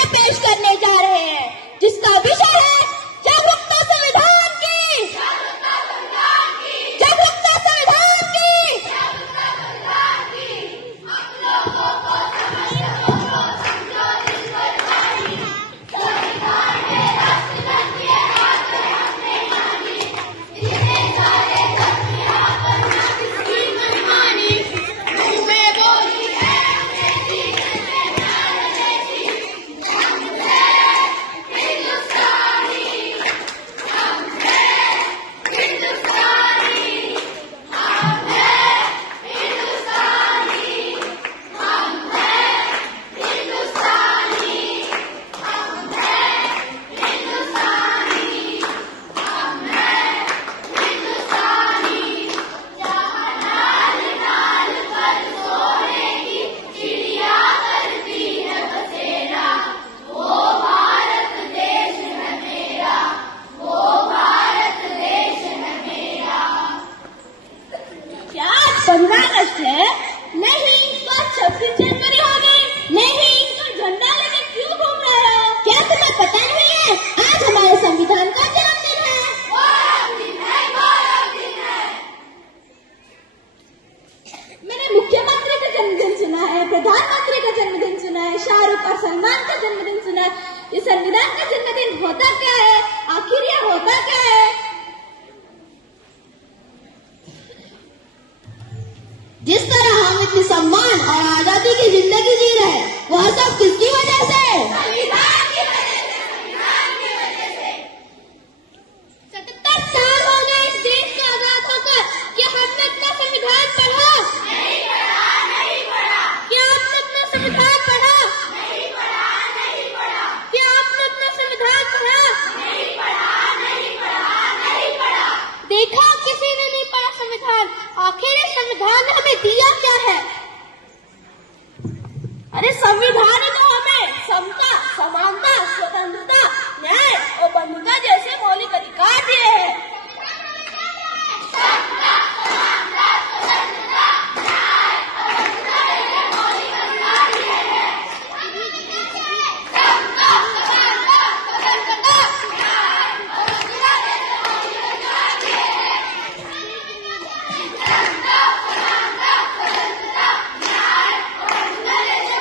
नाट्य पेश करने जा रहे हैं, जिसका विषय है जागरूकता संविधान की, जागरूकता संविधान की। नहीं, तो 26 जनवरी हो गई। नहीं, तो झंडा लेके क्यों घूम रहे हो? क्या तुम्हें पता नहीं है आज हमारे संविधान का जन्मदिन है? मैंने मुख्यमंत्री का जन्मदिन सुना है, प्रधानमंत्री का जन्मदिन सुना है, शाहरुख और सलमान का जन्मदिन सुना है। ये संविधान का जन्मदिन होता क्या है? आखिर ये होता क्या है? जिस तरह हम इतनी सम्मान और आजादी की जिंदगी जी रहे हैं, वह सब किसकी वजह से? संविधान की वजह से, संविधान की वजह से। 77 साल हो गए इस देश का आजाद होकर, क्या हमने अपना संविधान पढ़ा? नहीं पढ़ा, नहीं पढ़ा। क्या आपने अपना संविधान पढ़ा? नहीं पढ़ा, नहीं पढ़ा। क्या आपने अपना संविधान पढ़ा? नहीं पढ़ा, नहीं पढ़ा, नहीं पढ़ा। देखा, किसी ने नहीं पढ़ा संविधान। आखिर इस संविधान ने हमें दिया क्या है? अरे संविधान ने तो हमें समता, समानता, स्वतंत्रता, न्याय और बंधुता जैसे मौलिक अधिकार दिए हैं। समता, समानता, स्वतंत्रता, न्याय और बंधुता जैसे मौलिक अधिकार दिए हैं। समता, समानता, स्वतंत्रता, न्याय और बंधुता जैसे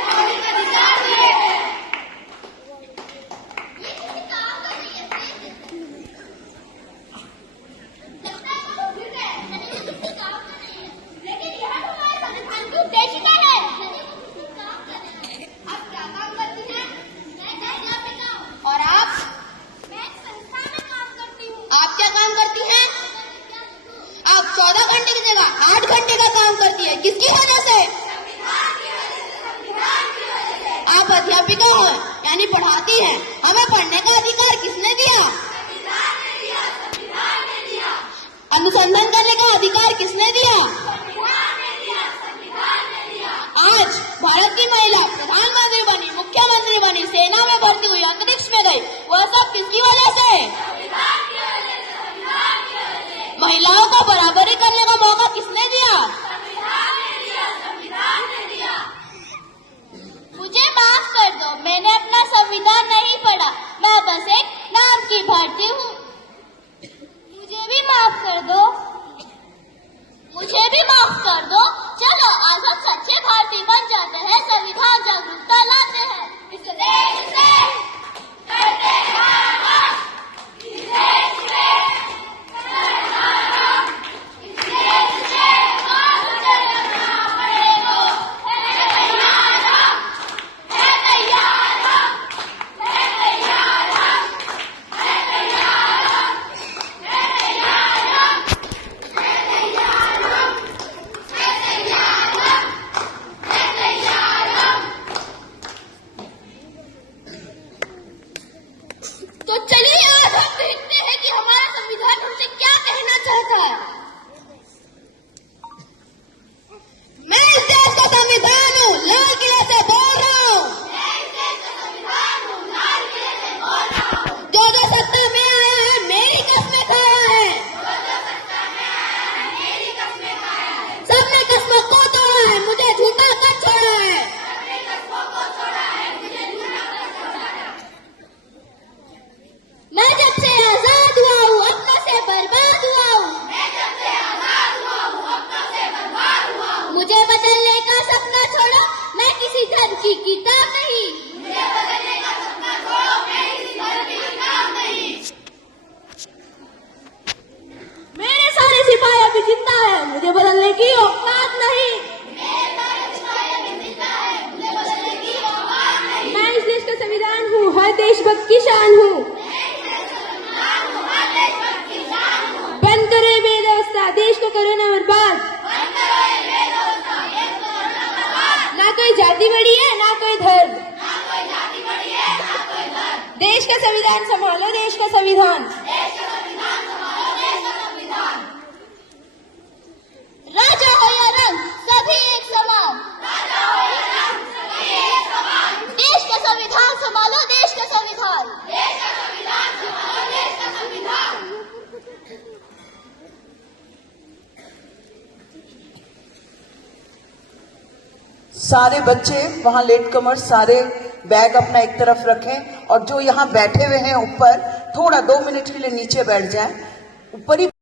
मौलिक अधिकार दिए हैं। आप 14 घंटे की जगह 8 घंटे का काम करती है, किसकी वजह से? आप अध्यापिका हो, यानी पढ़ाती हैं। हमें पढ़ने का अधिकार किसने दिया? अनुसंधान करने का अधिकार किसने दिया? आज भारत की महिला प्रधानमंत्री बनी, मुख्यमंत्री बनी, सेना में भर्ती हुई, अंतरिक्ष में गई, वह सब किसकी वजह से? महिलाओं को बराबरी करने का मौका किसने दिया? संविधान ने दिया। मुझे माफ कर दो, मैंने अपना संविधान नहीं पढ़ा, मैं बस एक नाम की भारतीय हूँ। मुझे भी माफ कर दो, मुझे भी माफ कर दो। चलो आज हम सच्चे भारतीय बन जाते हैं, संविधान जागरूकता लाते हैं। इस देश से करते हैं आजाद, इस देश में तो चलिए आज हम देखते हैं कि हमारा संविधान हमसे क्या कहना चाहता है। मैं इस देश का संविधान हूँ, लाल किले से बोल रहा हूँ। जो जो सत्ता में आया है मेरी कसमें खाया है। सबने कसमों को तोड़ा है, मुझे झूठा कर छोड़ा है। देशभक्त की शान हूँ। बंद करो ये बेव्यवस्था, देश को करो ना बर्बाद। ना कोई जाति बड़ी है ना कोई धर्म। देश का संविधान संभालो, देश का संविधान। राजा हो या रंग, सभी एक समान। देश का संविधान संभालो, देश का संविधान। सारे बच्चे वहां लेट कमर सारे बैग अपना एक तरफ रखें और जो यहाँ बैठे हुए हैं ऊपर थोड़ा 2 मिनट के लिए नीचे बैठ जाएं। ऊपर ही